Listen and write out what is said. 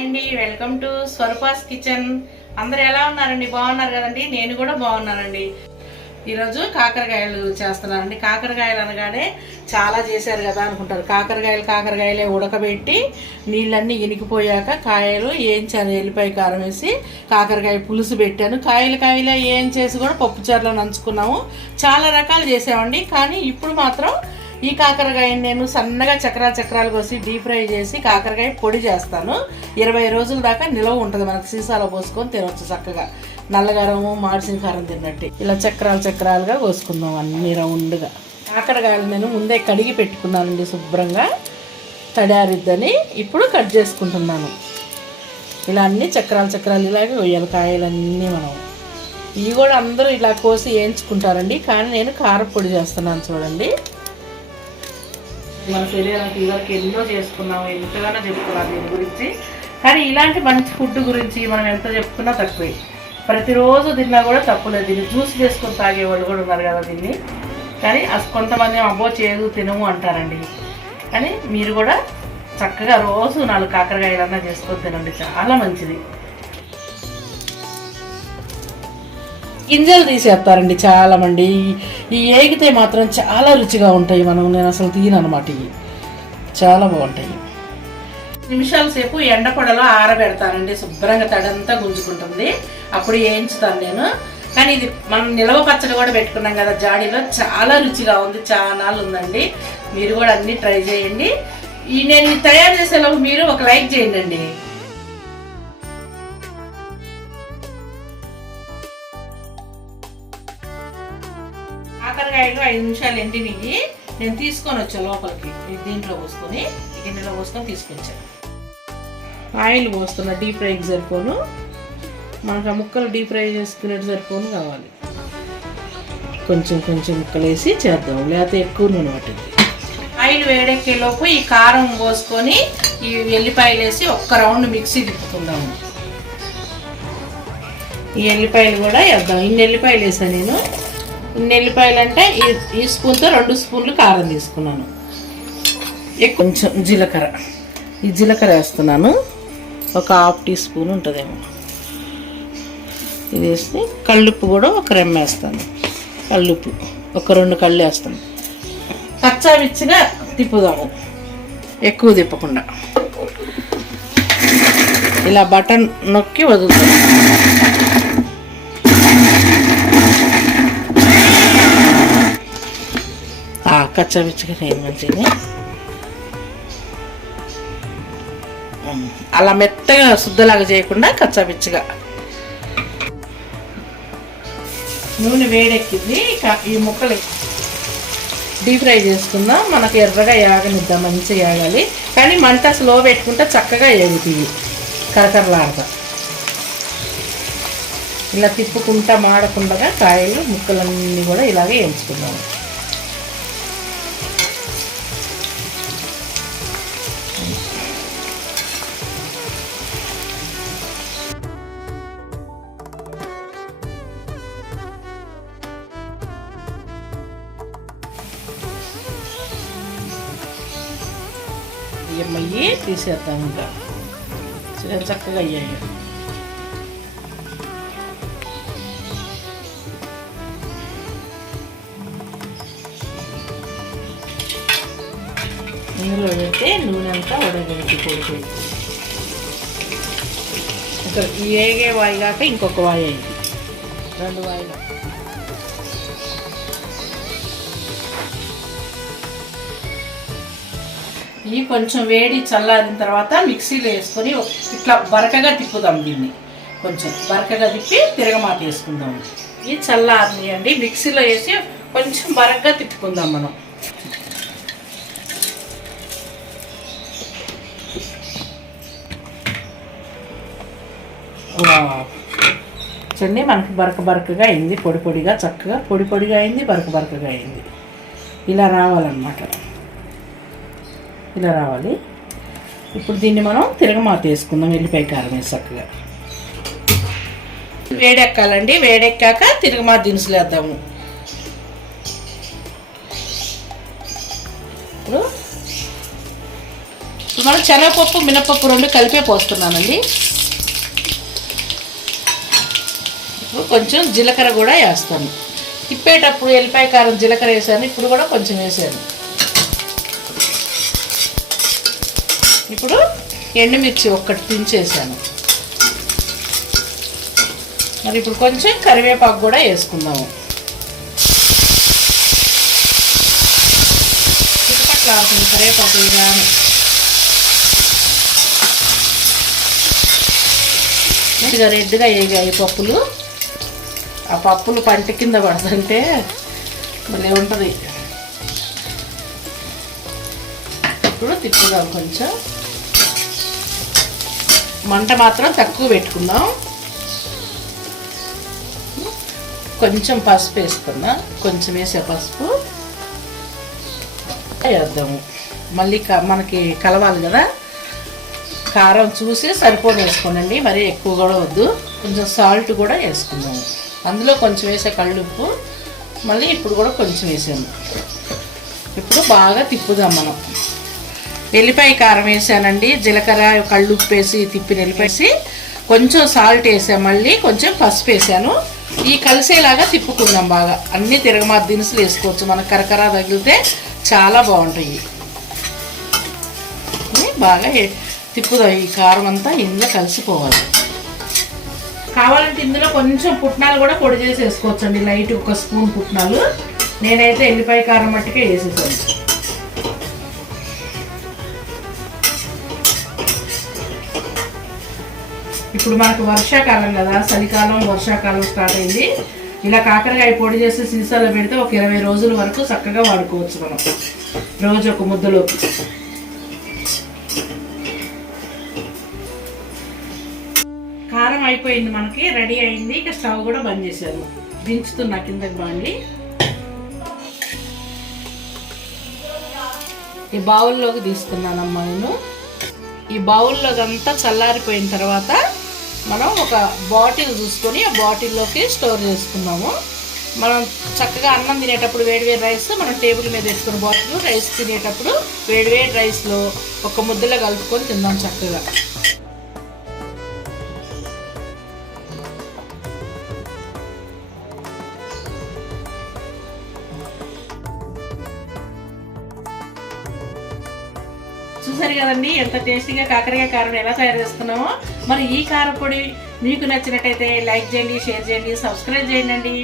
అండి, welcome to Swarupa's kitchen. అందరు ఎలా ఉన్నారండి? బాగున్నారు కదండి? నేను కూడా బాగున్నానండి. ఈరోజు కాకరకాయలు చేస్తున్నానండి. కాకరకాయలు అనగానే చాలా చేశారు కదా అనుకుంటారు. కాకరకాయలే ఉడకబెట్టి నీళ్ళన్నీ ఇనికిపోయాక కాయలు ఏంచాను, ఎల్లిపాయ కారం వేసి కాకరకాయ పులుసు పెట్టాను. కాయలే ఏం చేసి కూడా పప్పుచారులో నంచుకున్నాము. చాలా రకాలు చేసామండి. కానీ ఇప్పుడు మాత్రం ఈ కాకరకాయని నేను సన్నగా చక్రాలు కోసి డీప్ ఫ్రై చేసి కాకరకాయ పొడి చేస్తాను. 20 రోజుల దాకా నిలవ ఉంటుంది. మనకు సీసాలో పోసుకొని తినవచ్చు చక్కగా. నల్లగారము మాడిసిన కారం తిన్నట్టు ఇలా చక్రాలుగా కోసుకుందాం అన్ని రౌండ్గా. కాకరకాయలు నేను ముందే కడిగి పెట్టుకున్నానండి శుభ్రంగా, తడారిద్దని. ఇప్పుడు కట్ చేసుకుంటున్నాను. ఇలా అన్ని చక్రాలు ఇలాగే వేయాలి కాయలన్నీ. మనం ఇవి కూడా అందరూ ఇలా కోసి వేయించుకుంటారండి, కానీ నేను కారపొడి చేస్తున్నాను చూడండి. మన శరీరానికి ఇవరకు ఎన్నో చేసుకున్నాము, ఎంతగానో చెప్పుకున్నాం దీని గురించి. కానీ ఇలాంటి మంచి ఫుడ్ గురించి మనం ఎంత చెప్పుకున్నా తక్కువే. ప్రతిరోజు తిన్నా కూడా తప్పులేదు. దీన్ని జ్యూస్ చేసుకొని తాగేవాళ్ళు కూడా ఉన్నారు కదా దీన్ని. కానీ కొంతమంది అబ్బో చేదు తినము అంటారండి. కానీ మీరు కూడా చక్కగా రోజు 4 కాకరకాయలన్నా చేసుకొని తినండి, చాలా మంచిది. గింజలు తీసేస్తారండి చాలామంది. ఈ ఏగితే మాత్రం చాలా రుచిగా ఉంటాయి. నేను అసలు తీయనమాట. ఇవి చాలా బాగుంటాయి. నిమిషాల సేపు ఎండపొడలో ఆరబెడతానండి. శుభ్రంగా తడంతా గుంజుకుంటుంది, అప్పుడు వేయించుతాను నేను. కానీ ఇది మనం నిలవ పచ్చడి కూడా పెట్టుకున్నాం కదా జాడీలో, చాలా రుచిగా ఉంది. చాలా ఉందండి. మీరు కూడా అన్నీ ట్రై చేయండి. నేను తయారు చేసేలోపు మీరు ఒక లైక్ చేయండి. కాకరకాయలు 5 నిమిషాలు ఎండినవి నేను తీసుకొని వచ్చాను లోపలికి. దీంట్లో పోసుకొని గిన్నెలో పోసుకొని తీసుకొచ్చాను. ఆయిల్ పోస్తున్నా. డీప్ ఫ్రైకి సరిపోను, మనకు ఆ ముక్కలు డీప్ ఫ్రై చేసుకునేది సరిపోను కావాలి. కొంచెం ముక్కలు వేసి చేద్దాం, లేకపోతే ఎక్కువ నూనె పట్టింది. ఆయిల్ వేడెక్కేలోపు ఈ కారం పోసుకొని ఈ ఎల్లిపాయలు వేసి ఒక్క రౌండ్ మిక్సీ తిప్పుకుందాము. ఈ ఎల్లిపాయలు కూడా వేద్దాం. ఇన్ని ఎల్లిపాయలు వేసాను నేను. ఇన్ని ఎల్లిపాయలు అంటే ఈ స్పూన్తో 2 స్పూన్లు కారం తీసుకున్నాను. కొంచెం జీలకర్ర, ఈ జీలకర్ర వేస్తున్నాను. ఒక 1/2 టీ స్పూన్ ఉంటుందేమో. ఇది వేసి కళ్ళుప్పు కూడా ఒక రెమ్మ వేస్తాను. కళ్ళుప్పు ఒక 2 కళ్ళు వేస్తాను. కచ్చాపిచ్చిగా తిప్పుదాము, ఎక్కువ తిప్పకుండా. ఇలా బటన్ నొక్కి వదులుతాం. కచ్చాపిచ్చిగా నేను మంచిగా అలా మెత్తగా శుద్ధలాగా చేయకుండా కచ్చాపిచ్చిగా. నూనె వేడెక్కింది. ఈ ముక్కలు డీప్ ఫ్రై చేసుకుందాం. మనకు ఎర్రగా యాగనిద్దాం, మంచిగా యాగాలి. కానీ మంట స్లో పెట్టుకుంటే చక్కగా ఏగుతాయి, కరకరలాడతా. ఇలా తిప్పుకుంటా మాడకుండా కాయలు ముక్కలన్నీ కూడా ఇలాగే వేయించుకుందాము. అయ్యి తీసేద్దాం. ఇంకా చక్కగా అయ్యాయి. నూనెలో పెడితే నూనె అంతా ఉడకబెట్టి పొడిపోయి ఇంకా ఏగే వాయి కాక ఇంకొక వాయి అయింది. 2 వాయిలు. ఇవి కొంచెం వేడి చల్లారిన తర్వాత మిక్సీలో వేసుకొని ఇట్లా బరకగా తిప్పుదాం. దీన్ని కొంచెం బరకగా తిప్పి తిరగమాత వేసుకుందాం. ఇవి చల్లారినాయండి. మిక్సీలో వేసి కొంచెం బరకగా తిప్పుకుందాం మనం. చూడండి, మనకి బరకగా అయింది. పొడిగా చక్కగా పొడిగా అయింది, బరకగా అయింది. ఇలా రావాలన్నమాట. ఇలా రావాలి. ఇప్పుడు దీన్ని మనం తిరగమాత వేసుకుందాం. ఎల్లిపాయ కారం వేసి చక్కగా వేడెక్కాలండి. వేడెక్కాక తిరగమాత దినుసులు వేద్దాము. ఇప్పుడు మనం శనగపప్పు మినపప్పు రెండు కలిపే పోస్తున్నానండి. ఇప్పుడు కొంచెం జీలకర్ర కూడా వేస్తాను. తిప్పేటప్పుడు ఎల్లిపాయ కారం జీలకర్ర వేసాను, ఇప్పుడు కూడా కొంచెం వేసాను. ఇప్పుడు ఎండుమిర్చి ఒక్కటి తుంచేసాను. మరి ఇప్పుడు కొంచెం కరివేపాకు కూడా వేసుకుందాము. చుట్టుపక్కల అవుతుంది కరివేపాకు కానీ. మంచిగా రెడ్గా వేగాయి పప్పులు. ఆ పప్పులు పంట కింద పడుతుంటే భలే ఉంటుంది. ఇప్పుడు తిప్పుదాం. కొంచెం మంట మాత్రం తక్కువ పెట్టుకుందాం. కొంచెం పసుపు వేస్తున్నా, కొంచెం వేసే పసుపు వేద్దాము. మళ్ళీ మనకి కలవాలి కదా, కారం చూసి సరిపోని వేసుకోండి, మరీ ఎక్కువ కూడా వద్దు. కొంచెం సాల్ట్ కూడా వేసుకుందాము. అందులో కొంచెం వేసే కళ్ళుప్పు, మళ్ళీ ఇప్పుడు కూడా కొంచెం వేసాము. ఇప్పుడు బాగా తిప్పుదాం మనం. ఎల్లిపాయ కారం వేసానండి, జీలకర్ర కళ్ళుప్పు వేసి తిప్పి ఎల్లిపేసి కొంచెం సాల్ట్ వేసాను, మళ్ళీ కొంచెం పసుపు వేసాను. ఈ కలిసేలాగా తిప్పుకుందాం బాగా. అన్నీ తిరగమాత దినుసులు వేసుకోవచ్చు, మనకు కరకర తగిలితే చాలా బాగుంటాయి. బాగా తిప్పుదాం. ఈ కారం అంతా ఇందులో కలిసిపోవాలి. కావాలంటే ఇందులో కొంచెం పుట్నాలు కూడా పొడి చేసి వేసుకోవచ్చు అండి, లైట్ ఒక స్పూన్ పుట్నాలు. నేనైతే ఎల్లిపాయ కారం మట్టుకే వేసేసాను. ఇప్పుడు మనకు వర్షాకాలం కదా, చలికాలం వర్షాకాలం స్టార్ట్ అయింది. ఇలా కాకరకాయ పొడి చేసి సీసాలో పెడితే ఒక 20 రోజుల వరకు చక్కగా వాడుకోవచ్చు మనం, రోజు ఒక ముద్దలోకి. కారం అయిపోయింది, మనకి రెడీ అయింది. ఇక స్టవ్ కూడా బంద్ చేశాను. దించుతున్నా కిందకి బాండి. ఈ బౌల్లోకి తీసుకున్నానమ్మా నేను. ఈ బౌల్లోకి అంతా చల్లారిపోయిన తర్వాత మనం ఒక బాటిల్ చూసుకొని ఆ బాటిల్లోకి స్టోర్ చేసుకున్నాము. మనం చక్కగా అన్నం తినేటప్పుడు వేడివేడి రైస్ మనం టేబుల్ మీద పెట్టుకున్న బాటిల్, రైస్ తినేటప్పుడు వేడివేడి రైస్లో ఒక ముద్దలో కలుపుకొని తిందాం చక్కగా. చూసారు కదండి ఎంత టేస్టీగా కాకరకాయ కారం ఎలా తయారు చేస్తున్నామో. మరి ఈ కారపొడి మీకు నచ్చినట్టయితే లైక్ చేయండి, షేర్ చేయండి, సబ్స్క్రైబ్ చేయండి.